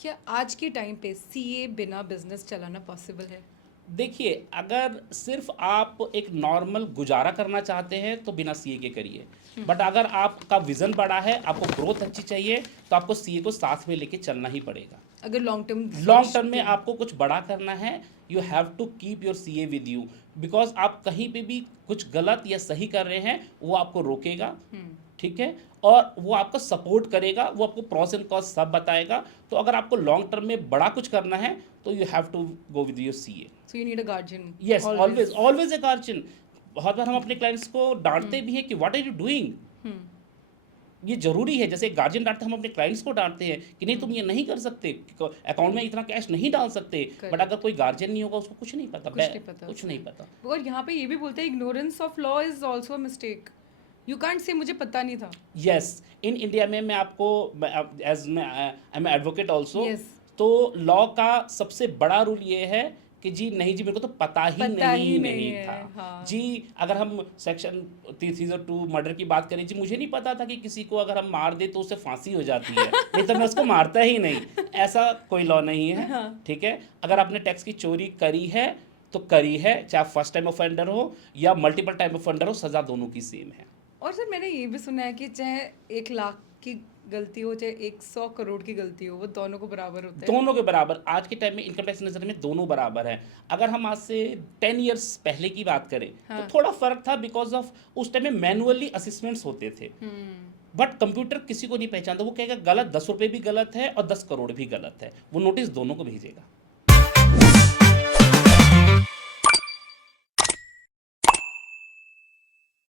क्या आज के टाइम पे सीए बिना बिजनेस चलाना पॉसिबल है? देखिए, अगर सिर्फ आप एक नॉर्मल गुजारा करना चाहते हैं तो बिना सीए के करिए। बट अगर आपका विजन बड़ा है, आपको ग्रोथ अच्छी चाहिए, तो आपको सीए को साथ में लेके चलना ही पड़ेगा। अगर लॉन्ग टर्म में आपको कुछ बड़ा करना है, you have to keep your CA with you. Because आप कहीं पे भी कुछ गलत या सही कर रहे हैं, वो आपको रोकेगा, ठीक है, और वो आपको सपोर्ट करेगा, वो आपको प्रॉस एंड कॉन्स सब बताएगा। तो अगर आपको लॉन्ग टर्म में बड़ा कुछ करना है तो you have to go with your CA. So you need a guardian yes, always always. Always a guardian. बहुत बार हम अपने क्लाइंट्स को डांटते भी हैं कि व्हाट आर यू डूइंग। ये जरूरी है, जैसे गार्जियन डांटते हम अपने क्लाइंट्स को डांटते हैं कि नहीं तुम ये नहीं कर सकते, अकाउंट में इतना कैश नहीं डाल सकते। बट अगर कोई गार्जियन नहीं होगा, उसको कुछ नहीं पता, कुछ नहीं पता। और यहाँ पे ये भी बोलते हैं ignorance of law is also a mistake. You can't say मुझे पता नहीं था। यस, इन इंडिया में मैं आपको, as I am advocate also, Yes. तो लॉ का सबसे बड़ा रूल ये है कि जी नहीं जी, मेरे को तो पता ही नहीं है, था। हाँ। जी, अगर हम सेक्शन 302 मर्डर की बात करें, जी मुझे नहीं पता था कि किसी को अगर हम मार दे तो उसे फांसी हो जाती है, नहीं तो मैं उसको मारता ही नहीं। ऐसा कोई लॉ नहीं है, हाँ। ठीक है। अगर आपने टैक्स की चोरी करी है तो करी है, चाहे फर्स्ट टाइम ऑफेंडर हो या मल्टीपल टाइम ऑफेंडर हो, सजा दोनों की सेम है। और सर मैंने ये भी सुना है कि चाहे 1 लाख की गलती हो चाहे 100 करोड़ की गलती हो, वो दोनों को बराबर होता है। दोनों के बराबर। आज के टाइम में इनकम टैक्स नजर में दोनों बराबर है। अगर हम आज से 10 इयर्स पहले की बात करें तो थोड़ा फर्क था, बिकॉज ऑफ उस टाइम में मैनुअली असेसमेंट्स होते थे। बट कंप्यूटर किसी को नहीं पहचानता, वो कहेगा गलत 10 रुपये भी गलत है और 10 करोड़ भी गलत है, वो नोटिस दोनों को भेजेगा।